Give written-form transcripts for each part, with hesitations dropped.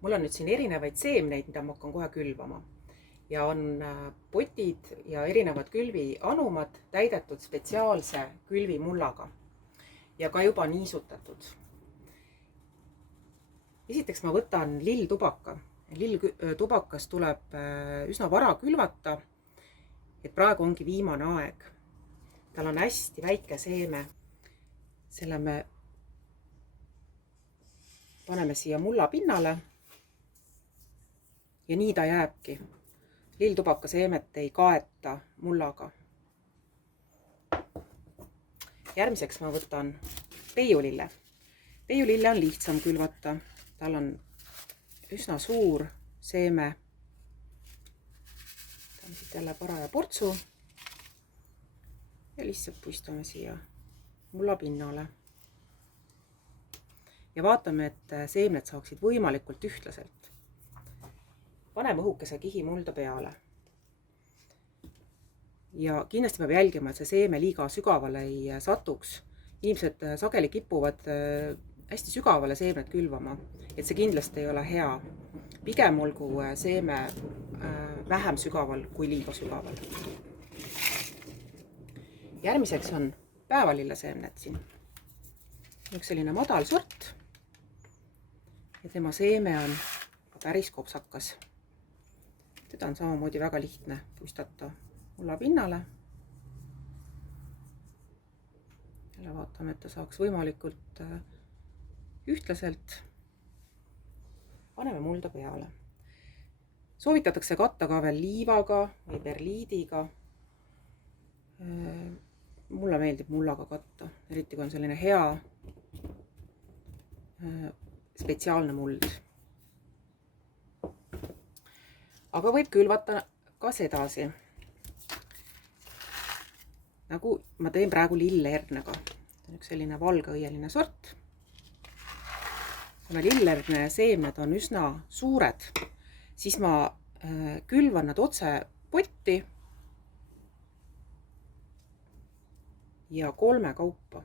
Mul on nüüd siin erinevaid seemneid, mida ma hakkan kohe külvama. Ja on potid ja erinevad külvianumad täidetud spetsiaalse külvimullaga ja ka juba niisutatud. Esiteks ma võtan lilltubaka. Lilltubakas tuleb üsna vara külvata, et praegu ongi viimane aeg. Tal on hästi väike seeme. Selle me paneme siia mulla pinnale ja nii ta jääbki. Lilltubaka seemet ei kaeta mullaga. Järgmiseks ma võtan peiulille. Peiulille on lihtsam külvata. Tal on üsna suur seeme. Ta on siit jälle paraja portsu. Ja lihtsalt puistame siia mulla pinnale. Ja vaatame, et seemned saaksid võimalikult ühtlaselt. Paneme õhukese kihi mulda peale. Ja kindlasti peab jälgima, et see seeme liiga sügavale ei satuks. Inimesed sageli kipuvad hästi sügavale seemnet külvama, et see kindlasti ei ole hea. Pigem olgu seeme vähem sügaval kui liiga sügaval. Järgmiseks on päevalille seemned siin. Üks selline madal sort ja tema seeme on päris kopsakas. Teda on samamoodi väga lihtne puistata mulla pinnale. Jälle vaatame, et ta saaks võimalikult ühtlaselt. Paneme mulda peale. Soovitatakse katta ka veel liivaga või perliidiga. Mulle meeldib mullaga katta, eriti kui on selline hea spetsiaalne muld. Aga võib külvata ka sedasi, nagu ma teen praegu lillernega. Üks selline valgeõieline sort. Kuna lillerne seemned on üsna suured, siis ma külvan nad otse potti ja 3 kaupa.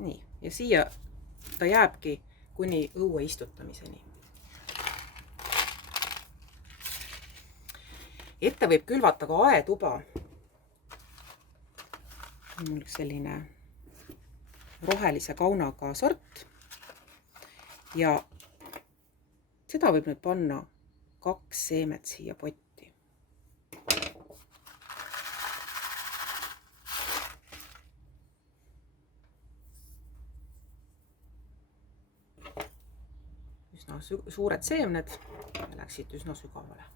Nii, ja siia ta jääbki kuni õue istutamiseni. Ette võib külvata ka aetuba. On üks selline rohelise kaunaga sort. Ja seda võib nüüd panna 2 seemet siia potti. Üsna suured seemned läksid üsna sügavale.